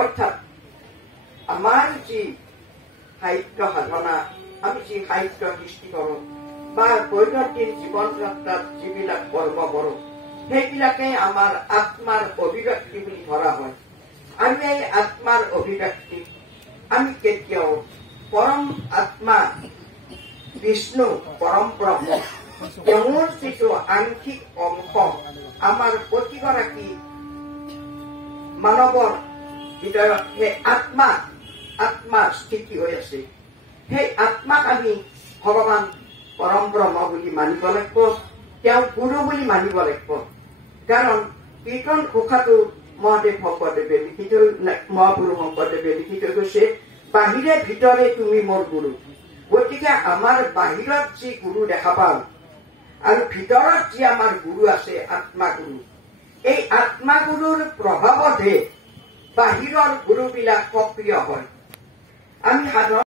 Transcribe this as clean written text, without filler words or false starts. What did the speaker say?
অৰ্থাৎ আমাৰ যে সাহিত্য সাধনা আমি যে সাহিত্য সৃষ্টি কৰো বা দৈনন্দিন জীৱন যাত্ৰাত যিবিলাক কৰ্ম কৰো সেইবিলাকে আমাৰ আত্মাৰ অভিব্যক্তি বুলি ধৰা হয়। আৰু এই আত্মাৰ অভিব্যক্তি আমি কেতিয়াও পৰম আত্মা বিষ্ণু পৰম ব্ৰহ্ম তেওঁৰ যিটো আংশিক অংশ আমাৰ প্ৰতিগৰাকী মানৱৰ হৃদয়ত সেই আত্মা স্থিতি হৈ আছে। সেই আত্মাক আমি ভগৱান পৰম ব্ৰহ্ম বুলি মানিব লাগিব, তেওঁ গুৰু বুলি মানিব লাগিব। কাৰণ কীৰ্তন ঘোষাটো মহাদেৱ শংকৰদেৱে লিখি থৈ মহাপুৰুষ শংকৰদেৱে লিখি থৈ গৈছে, বাহিৰে ভিতৰে তুমি মোৰ গুৰু। গতিকে আমাৰ বাহিৰত যি গুৰু দেখা পাওঁ আৰু ভিতৰত যি আমাৰ গুৰু আছে আত্মাগুৰু, এই আত্মাগুৰুৰ প্ৰভাৱতহে বাহিৰৰ গুৰুবিলাক সক্ৰিয় হয়। আমি সাধাৰণ